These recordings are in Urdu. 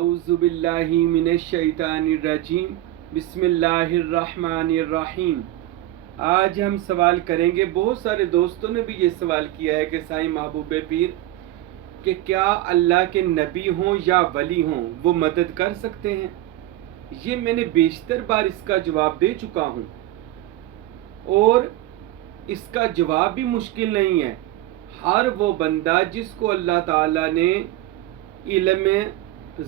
اعوذ باللہ من الشیطان الرجیم بسم اللہ الرحمن الرحیم۔ آج ہم سوال کریں گے، بہت سارے دوستوں نے بھی یہ سوال کیا ہے کہ سائیں محبوب پیر کہ کیا اللہ کے نبی ہوں یا ولی ہوں وہ مدد کر سکتے ہیں؟ یہ میں نے بیشتر بار اس کا جواب دے چکا ہوں، اور اس کا جواب بھی مشکل نہیں ہے۔ ہر وہ بندہ جس کو اللہ تعالیٰ نے علم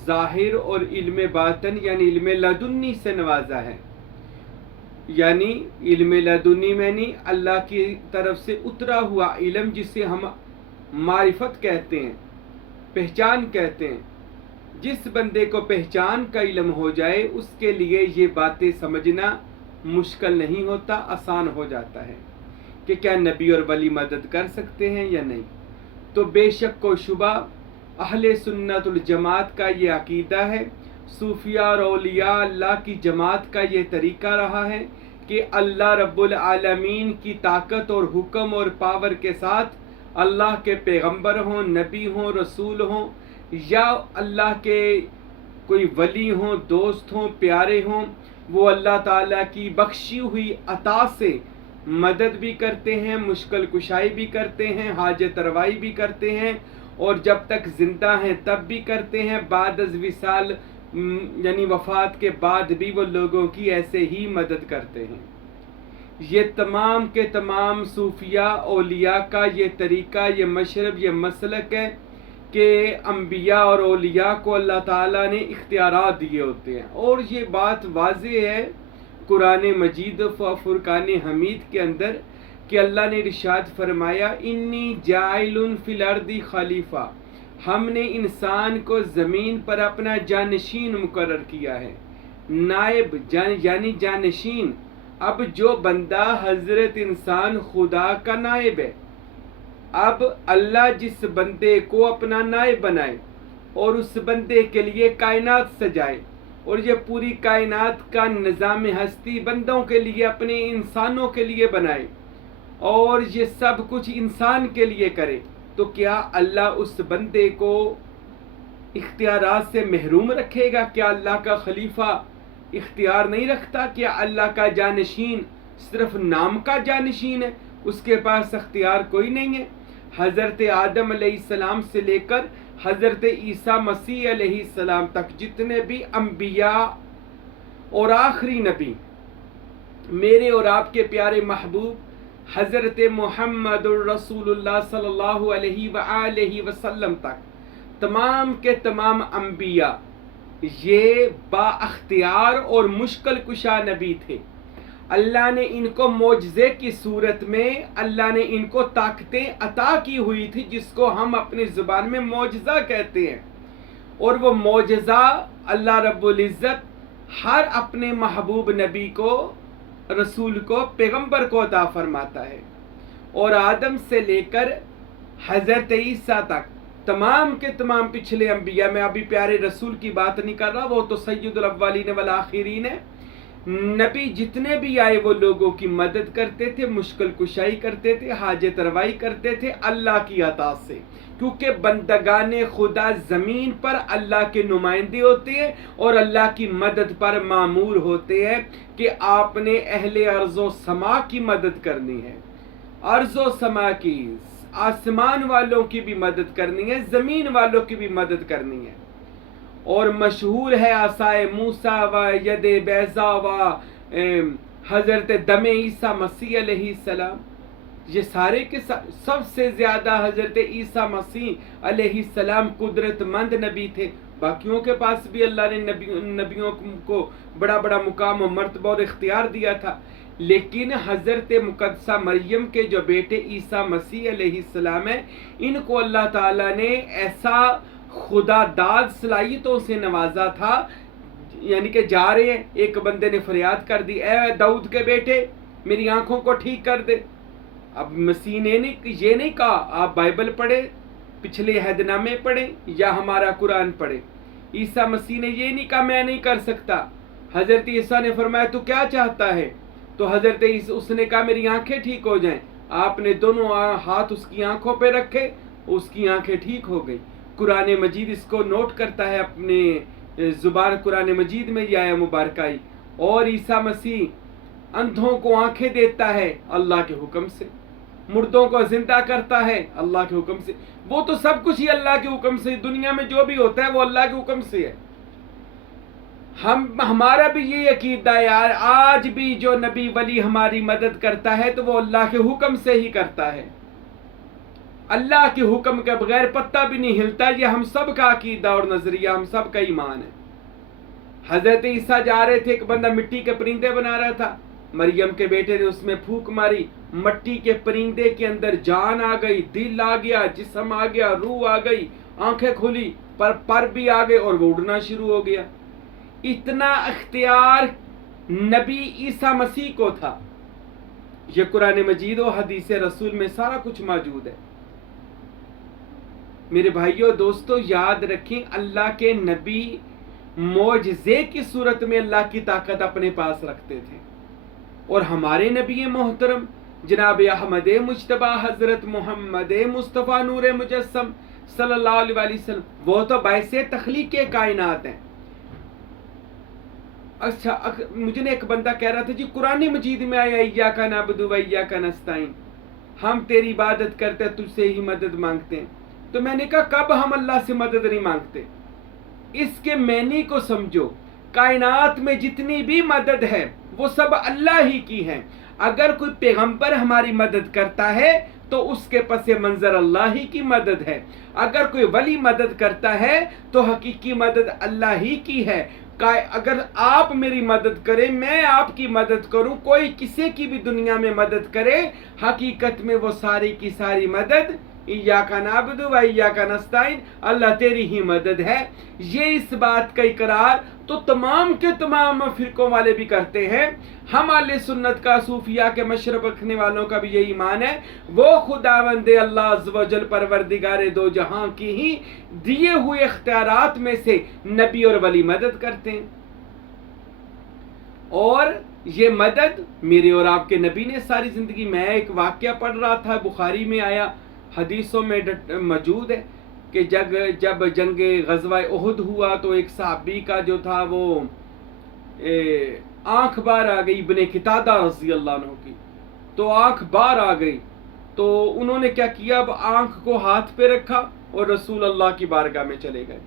ظاہر اور علم باطن یعنی علم لدنی سے نوازا ہے، یعنی علم لدنی میں نہیں، اللہ کی طرف سے اترا ہوا علم جسے ہم معرفت کہتے ہیں، پہچان کہتے ہیں۔ جس بندے کو پہچان کا علم ہو جائے اس کے لیے یہ باتیں سمجھنا مشکل نہیں ہوتا، آسان ہو جاتا ہے کہ کیا نبی اور ولی مدد کر سکتے ہیں یا نہیں۔ تو بے شک و شبہ اہل سنت الجماعت کا یہ عقیدہ ہے، صوفیاء اور اولیاء اللہ کی جماعت کا یہ طریقہ رہا ہے کہ اللہ رب العالمین کی طاقت اور حکم اور پاور کے ساتھ اللہ کے پیغمبر ہوں، نبی ہوں، رسول ہوں، یا اللہ کے کوئی ولی ہوں، دوست ہوں، پیارے ہوں، وہ اللہ تعالیٰ کی بخشی ہوئی عطا سے مدد بھی کرتے ہیں، مشکل کشائی بھی کرتے ہیں، حاجت روائی بھی کرتے ہیں، اور جب تک زندہ ہیں تب بھی کرتے ہیں، بعد از وصال یعنی وفات کے بعد بھی وہ لوگوں کی ایسے ہی مدد کرتے ہیں۔ یہ تمام کے تمام صوفیاء اولیاء کا یہ طریقہ، یہ مشرب، یہ مسلک ہے کہ انبیاء اور اولیاء کو اللہ تعالیٰ نے اختیارات دیے ہوتے ہیں، اور یہ بات واضح ہے قرآن مجید و فرقان حمید کے اندر کہ اللہ نے ارشاد فرمایا انی جاعل فی الارض خلیفہ، ہم نے انسان کو زمین پر اپنا جانشین مقرر کیا ہے۔ نائب یعنی جانشین۔ اب جو بندہ حضرت انسان خدا کا نائب ہے، اب اللہ جس بندے کو اپنا نائب بنائے اور اس بندے کے لیے کائنات سجائے، اور یہ پوری کائنات کا نظام ہستی بندوں کے لیے، اپنے انسانوں کے لیے بنائے، اور یہ سب کچھ انسان کے لیے کرے، تو کیا اللہ اس بندے کو اختیارات سے محروم رکھے گا؟ کیا اللہ کا خلیفہ اختیار نہیں رکھتا؟ کیا اللہ کا جانشین صرف نام کا جانشین ہے، اس کے پاس اختیار کوئی نہیں ہے؟ حضرت آدم علیہ السلام سے لے کر حضرت عیسیٰ مسیح علیہ السلام تک جتنے بھی انبیاء اور آخری نبی، میرے اور آپ کے پیارے محبوب حضرت محمد الرسول اللہ صلی اللہ علیہ وآلہ وسلم تک، تمام کے تمام انبیاء یہ با اختیار اور مشکل کشا نبی تھے۔ اللہ نے ان کو معجزے کی صورت میں اللہ نے ان کو طاقتیں عطا کی ہوئی تھی، جس کو ہم اپنی زبان میں معجزہ کہتے ہیں، اور وہ معجزہ اللہ رب العزت ہر اپنے محبوب نبی کو، رسول کو، پیغمبر کو عطا فرماتا ہے۔ اور آدم سے لے کر حضرت عیسیٰ تک تمام کے تمام پچھلے انبیاء، میں ابھی پیارے رسول کی بات نہیں کر رہا، وہ تو سید الاولین والآخرین ہے، نبی جتنے بھی آئے وہ لوگوں کی مدد کرتے تھے، مشکل کشائی کرتے تھے، حاجت روائی کرتے تھے اللہ کی عطا سے، کیونکہ بندگان خدا زمین پر اللہ کے نمائندے ہوتے ہیں اور اللہ کی مدد پر مامور ہوتے ہیں کہ آپ نے اہل ارض و سما کی مدد کرنی ہے، ارض و سما کی، آسمان والوں کی بھی مدد کرنی ہے، زمین والوں کی بھی مدد کرنی ہے۔ اور مشہور ہے عصائے موسیٰ و ید بیضا و حضرت دم عیسیٰ مسیح علیہ السلام، یہ سارے کے سب سے زیادہ حضرت عیسیٰ مسیح علیہ السلام قدرت مند نبی تھے۔ باقیوں کے پاس بھی اللہ نے نبیوں کو بڑا بڑا مقام و مرتبہ اور اختیار دیا تھا، لیکن حضرت مقدسہ مریم کے جو بیٹے عیسیٰ مسیح علیہ السلام ہیں، ان کو اللہ تعالیٰ نے ایسا خدا داد صلاحیتوں سے نوازا تھا، یعنی کہ جا رہے ہیں، ایک بندے نے فریاد کر دی، اے داؤد کے بیٹے میری آنکھوں کو ٹھیک کر دے۔ اب مسیح نے یہ نہیں کہا آپ بائبل پڑھیں، پچھلے عہد نامے پڑھیں یا ہمارا قرآن پڑھیں۔ عیسیٰ مسیح نے یہ نہیں کہا میں نہیں کر سکتا۔ حضرت عیسیٰ نے فرمایا تو کیا چاہتا ہے؟ تو حضرت عیسیٰ اس نے کہا میری آنکھیں ٹھیک ہو جائیں۔ آپ نے دونوں ہاتھ اس کی آنکھوں پہ رکھے، اس کی آنکھیں ٹھیک ہو گئی۔ قرآن مجید اس کو نوٹ کرتا ہے اپنے زبان قرآن مجید میں یہ آیا مبارکہ آئی. اور عیسیٰ مسیح اندھوں کو آنکھیں دیتا ہے اللہ کے حکم سے، مردوں کو زندہ کرتا ہے اللہ کے حکم سے. وہ تو سب کچھ ہی اللہ کے حکم سے، دنیا میں جو بھی ہوتا ہے وہ اللہ کے حکم سے ہے. ہمارا بھی یہ عقیدہ ہے یار، آج بھی جو نبی ولی ہماری مدد کرتا ہے تو وہ اللہ کے حکم سے ہی کرتا ہے. اللہ کے حکم کے بغیر پتہ بھی نہیں ہلتا. یہ ہم سب کا عقیدہ اور نظریہ، ہم سب کا ایمان ہے. حضرت عیسیٰ جا رہے تھے، ایک بندہ مٹی کے پرندے بنا رہا تھا، مریم کے بیٹے نے اس میں پھونک ماری، مٹی کے پرندے کے اندر جان آ گئی، دل آ گیا، جسم آ گیا، روح آ گئی، آنکھیں کھلی، پر بھی آ گئے اور وہ اڑنا شروع ہو گیا. اتنا اختیار نبی عیسیٰ مسیح کو تھا. یہ قرآن مجید و حدیث رسول میں سارا کچھ موجود ہے. میرے بھائیوں دوستو، یاد رکھیں اللہ کے نبی معجزے کی صورت میں اللہ کی طاقت اپنے پاس رکھتے تھے. اور ہمارے نبی محترم جناب احمد مجتبیٰ حضرت محمد مصطفیٰ نور مجسم صلی اللہ علیہ وسلم، وہ تو باعث تخلیق کائنات ہیں. اچھا، مجھے ایک بندہ کہہ رہا تھا جی قرآن مجید میں آیا ایاک نعبد و ایاک نستعین، ہم تیری عبادت کرتے تجھ سے ہی مدد مانگتے ہیں. تو میں نے کہا کب ہم اللہ سے مدد نہیں مانگتے؟ اس کے معنی کو سمجھو. کائنات میں جتنی بھی مدد ہے وہ سب اللہ ہی کی ہے. اگر کوئی پیغمبر ہماری مدد کرتا ہے تو اس کے پس منظر اللہ ہی کی مدد ہے. اگر کوئی ولی مدد کرتا ہے تو حقیقی مدد اللہ ہی کی ہے. اگر آپ میری مدد کریں، میں آپ کی مدد کروں، کوئی کسی کی بھی دنیا میں مدد کرے، حقیقت میں وہ ساری کی ساری مدد ایاک نعبد و ایاک نستعین، اللہ تیری ہی مدد ہے. یہ اس بات کا اقرار تو تمام کے تمام فرقوں والے بھی کرتے ہیں. ہم اہل سنت کا، صوفیہ کے مشرب رکھنے والوں کا بھی یہ ایمان ہے، وہ خداوند اللہ عز و جل پروردگار دو جہاں کی ہی دیے ہوئے اختیارات میں سے نبی اور ولی مدد کرتے ہیں. اور یہ مدد میرے اور آپ کے نبی نے ساری زندگی. میں ایک واقعہ پڑھ رہا تھا، بخاری میں آیا، حدیثوں میں موجود ہے کہ جب جنگ غزوہ احد ہوا تو ایک صحابی کا جو تھا وہ آنکھ باہر آ گئی، ابن قتادہ رضی اللہ عنہ کی. تو آنکھ باہر آ گئی تو انہوں نے کیا کیا، اب آنکھ کو ہاتھ پہ رکھا اور رسول اللہ کی بارگاہ میں چلے گئے.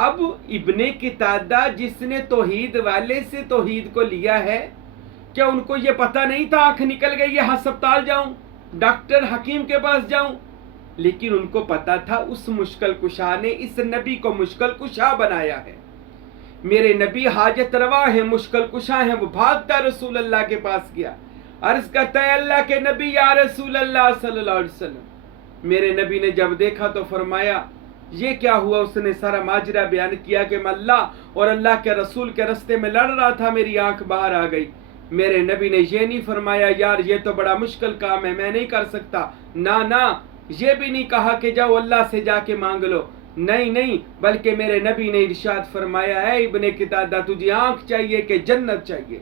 اب ابن قتادہ جس نے توحید والے سے توحید کو لیا ہے، کیا ان کو یہ پتہ نہیں تھا آنکھ نکل گئی ہے ہسپتال جاؤں، ڈاکٹر حکیم کے پاس جاؤں؟ لیکن ان کو پتا تھا اس مشکل کشا نے اس نبی کو مشکل کشا بنایا ہے. میرے نبی حاجت روا ہیں، مشکل کشا ہیں. وہ بھاگتا رسول اللہ کے پاس گیا، عرض کرتا ہے اللہ کے نبی یا رسول اللہ صلی اللہ علیہ وسلم. میرے نبی نے جب دیکھا تو فرمایا یہ کیا ہوا؟ اس نے سارا ماجرا بیان کیا کہ میں اللہ اور اللہ کے رسول کے راستے میں لڑ رہا تھا، میری آنکھ باہر آ گئی. میرے نبی نے یہ نہیں فرمایا یار یہ تو بڑا مشکل کام ہے، میں نہیں کر سکتا. نہ یہ بھی نہیں کہا کہ جاؤ اللہ سے جا کے مانگ لو. نہیں، بلکہ میرے نبی نے ارشاد فرمایا ہے ابن قتادہ تجھے آنکھ چاہیے کہ جنت چاہیے؟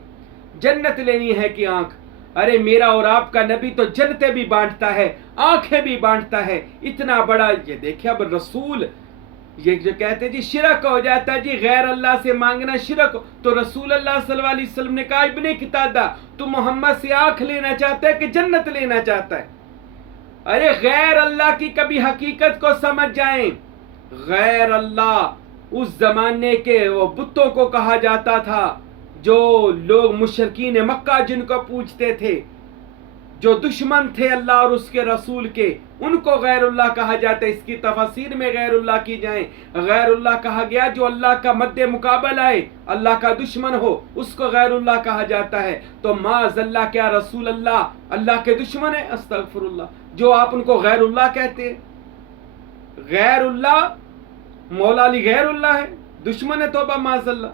جنت لینی ہے کہ آنکھ؟ ارے میرا اور آپ کا نبی تو جنتیں بھی بانٹتا ہے، آنکھیں بھی بانٹتا ہے. اتنا بڑا یہ دیکھیں. اب رسول یہ جو کہتے جی شرک ہو جاتا ہے، جی غیر اللہ سے مانگنا شرک، تو رسول اللہ صلی اللہ علیہ وسلم نے کہا ابن قتادہ تو محمد سے آنکھ لینا چاہتا ہے کہ جنت لینا چاہتا ہے؟ ارے غیر اللہ کی کبھی حقیقت کو سمجھ جائیں. غیر اللہ اس زمانے کے وہ بتوں کو کہا جاتا تھا، جو لوگ مشرکین مکہ جن کو پوجتے تھے، جو دشمن تھے اللہ اور اس کے رسول کے، ان کو غیر اللہ کہا جاتا ہے. اس کی تفسیر میں غیر اللہ کی جائیں. غیر اللہ کہا گیا جو اللہ کا مد مقابل آئے، اللہ کا دشمن ہو، اس کو غیر اللہ کہا جاتا ہے. تو معاذ اللہ کیا رسول اللہ کے دشمن ہے؟ استغفر اللہ. جو آپ ان کو غیر اللہ کہتے ہیں. غیر اللہ مولا علی غیر اللہ ہے، دشمن ہے، توبہ معاذ اللہ.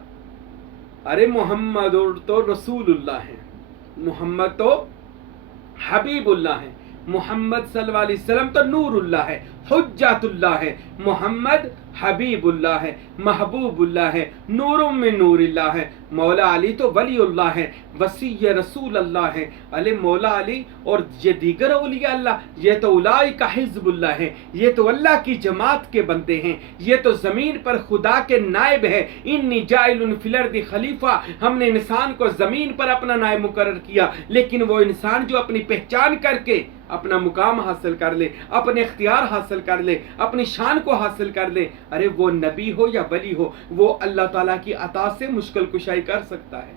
ارے محمد تو رسول اللہ ہے، محمد تو حبیب اللہ ہے، محمد صلی اللہ علیہ وسلم تو نور اللہ ہے، حجت اللہ ہے. محمد حبیب اللہ ہے, محبوب اللہ ہے, نور من نور اللہ ہے. مولا علی تو ولی اللہ ہے, وسیع رسول اللہ ہے. علی مولا علی اور یہ دیگر اولیاء اللہ, یہ تو اولئک حزب اللہ ہے, یہ تو اللہ کی جماعت کے بندے ہیں, یہ تو زمین پر خدا کے نائب ہے. انی جاعل فی الارض خلیفہ, ہم نے انسان کو زمین پر اپنا نائب مقرر کیا, لیکن وہ انسان جو اپنی پہچان کر کے اپنا مقام حاصل کر لے, اپنے اختیار حاصل کر لے, اپنی شان کو حاصل کر لے, ارے وہ نبی ہو یا ولی ہو, وہ اللہ تعالیٰ کی عطا سے مشکل کشائی کر سکتا ہے.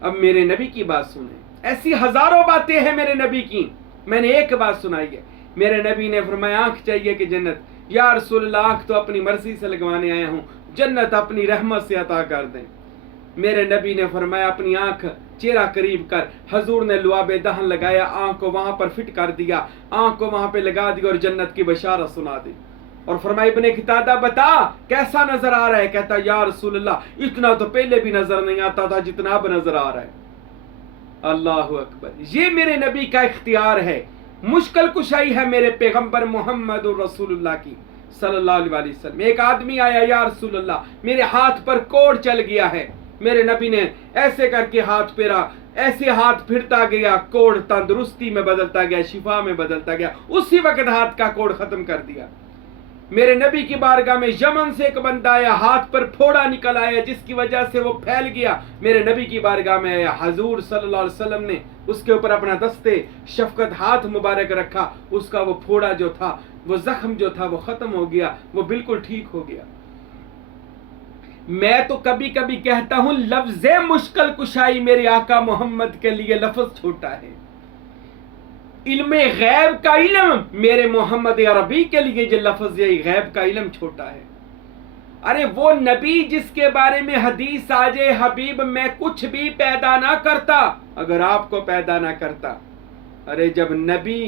اب میرے نبی کی بات سنیں, ایسی ہزاروں باتیں ہیں میرے نبی کی, میں نے ایک بات سنائی ہے. میرے نبی نے فرمایا آنکھ چاہیے کہ جنت, یا رسول اللہ آنکھ تو اپنی مرضی سے لگوانے آیا ہوں, جنت اپنی رحمت سے عطا کر دیں. میرے نبی نے فرمایا اپنی آنکھ چہرہ قریب کر. حضور نے لعاب دہن لگایا, آنکھ کو وہاں پر فٹ کر دیا, آنکھ کو وہاں پہ لگا دی اور جنت کی بشارت سنا دی. اور فرمایا ابن قتادہ بتا کیسا نظر آ رہا ہے؟ کہتا یا رسول اللہ اتنا تو پہلے بھی نظر نہیں آتا تھا جتنا اب نظر آ رہا ہے. اللہ اکبر, یہ میرے نبی کا اختیار ہے, مشکل کشائی ہے میرے پیغمبر محمد رسول اللہ کی صلی اللہ علیہ وسلم. ایک آدمی آیا, یا رسول اللہ میرے ہاتھ پر کوڑ چل گیا ہے. میرے نبی نے ایسے کر کے ہاتھ پھیرا, ایسے ہاتھ پھرتا گیا, کوڑ تندرستی میں بدلتا گیا, شفا میں بدلتا گیا, اسی وقت ہاتھ کا کوڑ ختم کر دیا. میرے نبی کی بارگاہ میں یمن سے ایک بندہ آیا, ہاتھ پر پھوڑا نکل آیا جس کی وجہ سے وہ پھیل گیا. میرے نبی کی بارگاہ میں آیا, حضور صلی اللہ علیہ وسلم نے اس کے اوپر اپنا دستے شفقت ہاتھ مبارک رکھا, اس کا وہ پھوڑا جو تھا, وہ زخم جو تھا وہ ختم ہو گیا, وہ بالکل ٹھیک ہو گیا. میں تو کبھی کبھی کہتا ہوں لفظ مشکل کشائی میرے آقا محمد کے لیے لفظ چھوٹا ہے. علم غیب کا علم میرے محمد عربی کے لیے یہ لفظ یہ غیب کا علم چھوٹا ہے. ارے وہ نبی جس کے بارے میں حدیث آ جائے حبیب میں کچھ بھی پیدا نہ کرتا اگر آپ کو پیدا نہ کرتا. ارے جب نبی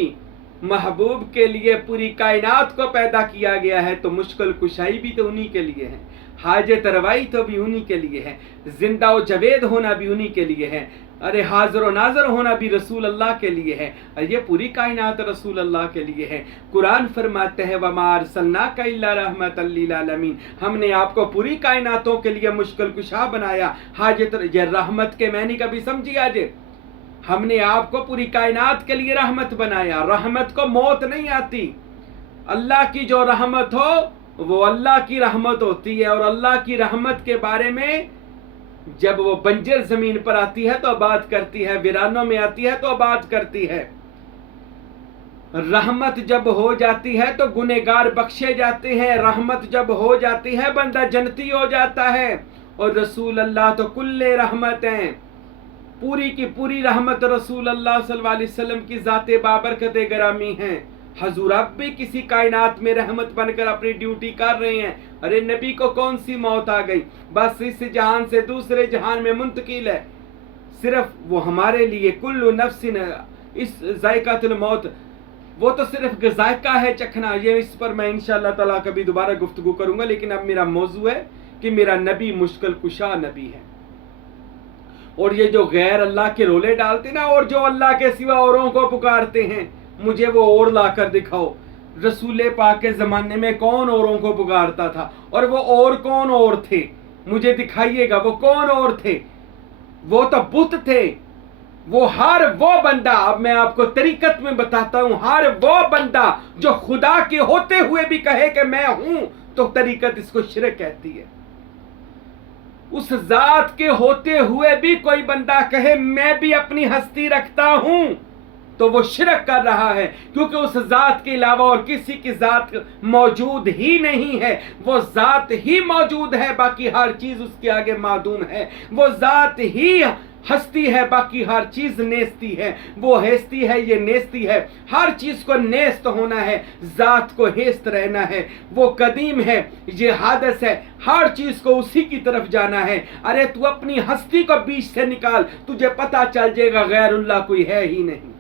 محبوب کے لیے پوری کائنات کو پیدا کیا گیا ہے تو مشکل کشائی بھی تو انہی کے لیے ہے, حاجت روائی تو بھی انہی کے لیے ہے, زندہ و جاوید ہونا بھی انہی کے لیے ہے, ارے حاضر و ناظر ہونا بھی رسول اللہ کے لیے ہے. یہ پوری کائنات رسول اللہ کے لیے ہے. قرآن فرماتے ہیں وَمَا أَرْسَلْنَاكَ إِلَّا رَحْمَةً لِّلْعَالَمِينَ, ہم نے آپ کو پوری کائناتوں کے لیے مشکل کشا بنایا. حاجت یہ رحمت کے معنی کبھی سمجھی آج, ہم نے آپ کو پوری کائنات کے لیے رحمت بنایا. رحمت کو موت نہیں آتی, اللہ کی جو رحمت ہو وہ اللہ کی رحمت ہوتی ہے, اور اللہ کی رحمت کے بارے میں جب وہ بنجر زمین پر آتی ہے تو آباد کرتی ہے, ویرانوں میں آتی ہے تو آباد کرتی ہے. رحمت جب ہو جاتی ہے تو گنہگار بخشے جاتے ہیں, رحمت جب ہو جاتی ہے بندہ جنتی ہو جاتا ہے. اور رسول اللہ تو کل رحمت ہیں, پوری کی پوری رحمت رسول اللہ صلی اللہ علیہ وسلم کی ذات بابرکت گرامی ہیں. حضور اب بھی کسی کائنات میں رحمت بن کر اپنی ڈیوٹی کر رہے ہیں. ارے نبی کو کون سی موت آ گئی, بس اس جہان سے دوسرے جہان میں منتقل ہے. صرف وہ ہمارے لیے کل نفس اس ذائقۃ الموت, وہ تو صرف ذائقہ ہے چکھنا. یہ اس پر میں انشاءاللہ تعالیٰ کبھی دوبارہ گفتگو کروں گا, لیکن اب میرا موضوع ہے کہ میرا نبی مشکل کشا نبی ہے. اور یہ جو غیر اللہ کے رولے ڈالتے نا, اور جو اللہ کے سوا اوروں کو پکارتے ہیں, مجھے وہ اور لا کر دکھاؤ. رسول پاک کے زمانے میں کون اوروں کو پکارتا تھا, اور وہ اور کون اور تھے, مجھے دکھائیے گا وہ کون اور تھے. وہ تو بت تھے. وہ ہر وہ بندہ, اب میں آپ کو طریقت میں بتاتا ہوں, ہر وہ بندہ جو خدا کے ہوتے ہوئے بھی کہے کہ میں ہوں, تو طریقت اس کو شرک کہتی ہے. اس ذات کے ہوتے ہوئے بھی کوئی بندہ کہے میں بھی اپنی ہستی رکھتا ہوں, تو وہ شرک کر رہا ہے, کیونکہ اس ذات کے علاوہ اور کسی کی ذات موجود ہی نہیں ہے. وہ ذات ہی موجود ہے, باقی ہر چیز اس کے آگے معدوم ہے. وہ ذات ہی ہستی ہے, باقی ہر چیز نیستی ہے. وہ ہستی ہے, یہ نیستی ہے. ہر چیز کو نیست ہونا ہے, ذات کو ہست رہنا ہے. وہ قدیم ہے, یہ حادث ہے, ہر چیز کو اسی کی طرف جانا ہے. ارے تو اپنی ہستی کو بیچ سے نکال, تجھے پتا چل جائے گا غیر اللہ کوئی ہے ہی نہیں.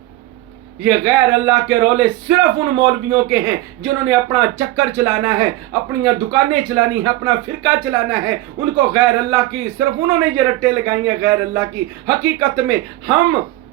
یہ غیر اللہ کے رولے صرف ان مولویوں کے ہیں جنہوں نے اپنا چکر چلانا ہے, اپنی دکانیں چلانی ہے, اپنا فرقہ چلانا ہے. ان کو غیر اللہ کی صرف انہوں نے یہ رٹے لگائی ہیں غیر اللہ کی. حقیقت میں ہم